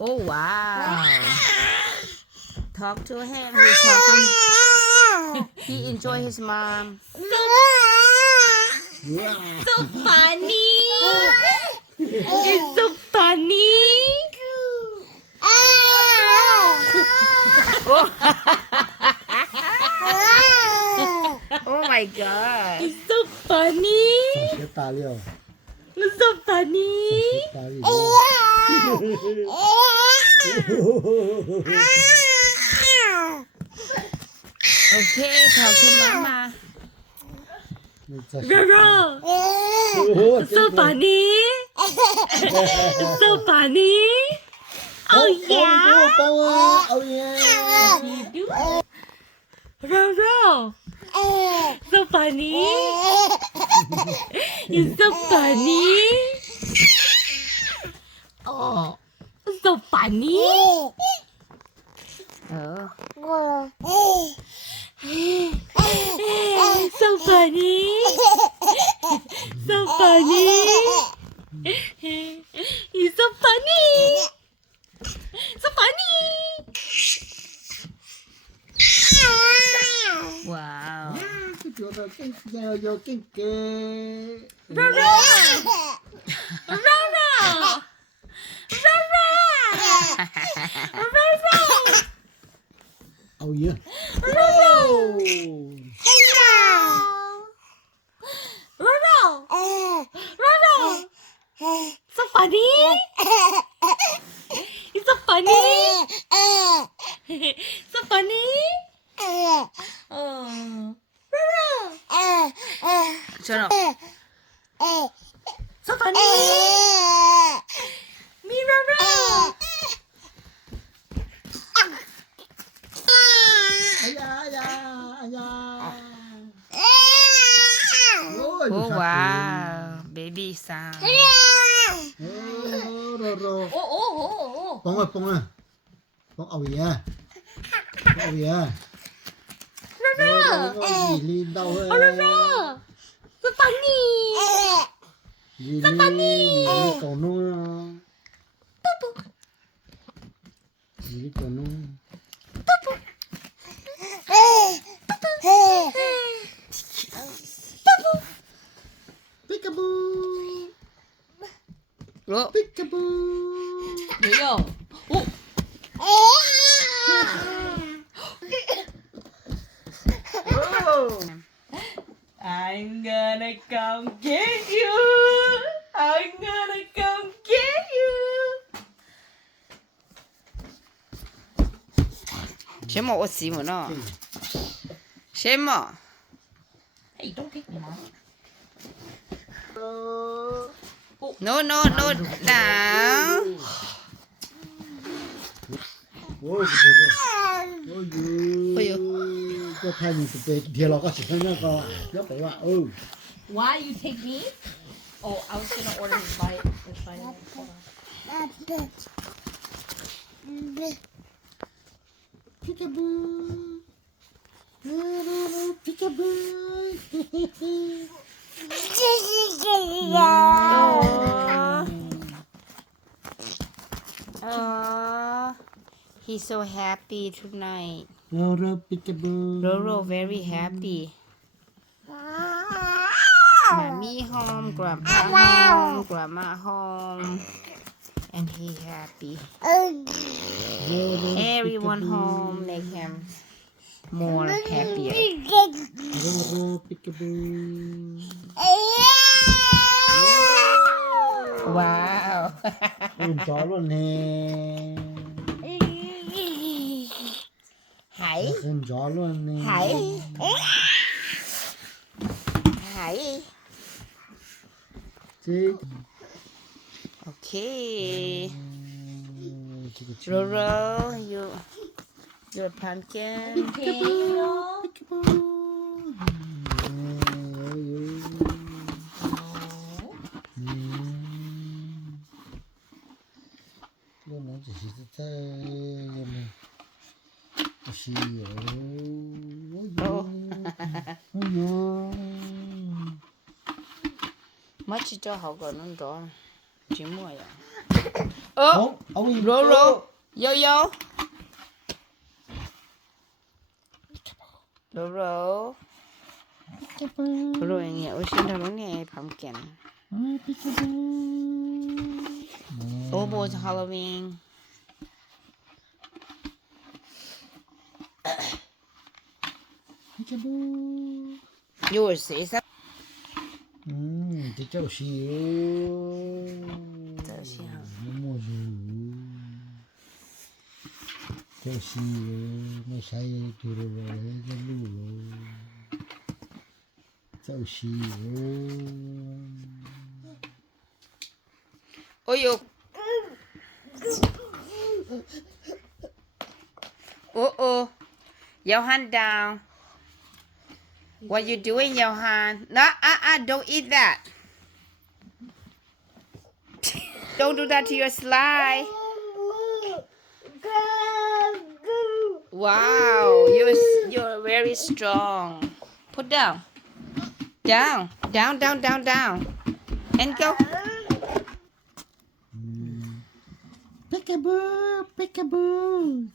Oh wow. Talk to him. He's talking. He enjoy his mom. So funny. It's so funny. Oh my god. It's so funny. 小学大了， It's so funny. 大了。 Okay, talk to mama. 这是 Roro. 哦 It's so funny. It's so funny. Oh yeah. 帮我，哦耶！ Roro. So funny. You're so funny. Oh, so funny. Oh. So funny. So funny. You're so funny. So funny. Wow. 就觉得更要更给。 Roro. Roro. Roro. Roro. 哦耶！ Roro. Roro. Roro. So funny. It's so funny. So funny. Oh. Roro. Shut up. So funny. Me, Roro. 哎呀哎呀哎呀！ Oh wow, baby sound. 哦，罗罗， Oh, oh, oh, oh. 帮啊帮啊，帮熬夜，熬夜。 Roro. 你领导哎， Roro. So funny. 你搞弄啊，你搞弄。 Peekaboo, Oh, peekaboo. 没有。哦。I'm gonna come get you. I'm gonna come get you. 什么我喜欢呢？什么？ Hey, don't take me, mom. No, no, no, now. 哦，哎呦，这太你是被贴了个几分那个，要白哇哦。 Why you take me? Oh, I was gonna order his bite. Hold on. Peekaboo, peekaboo. Oh, he's so happy tonight. Roro, peekaboo. Roro very happy. Mommy home, grandpa home, grandma home, and he happy. Roro, Everyone home make him more happier. Roro, peekaboo. Wow. Gió luôn nè. Hải. Gió luôn nè. Hải. Hải. Chứ. Okay. Roro, you're a pumpkin. Nó chỉ thế này. Xì Oh. Mất cho họ còn nó rõ. 寂寞呀。哦，roll roll，悠悠，roll roll。roll อย่างเงี้ยโอ้ยชินทำลงเนี่ย pumpkin。almost Halloween。又谁啥？这就是哦。这是啊。么子？就是没啥也对了，这路喽。就是哦哟。Oh, Johan down. What you doing, Johan? No, don't eat that. Don't do that to your slide. Wow, you're very strong. Put down. Down. And go. Peekaboo, peekaboo.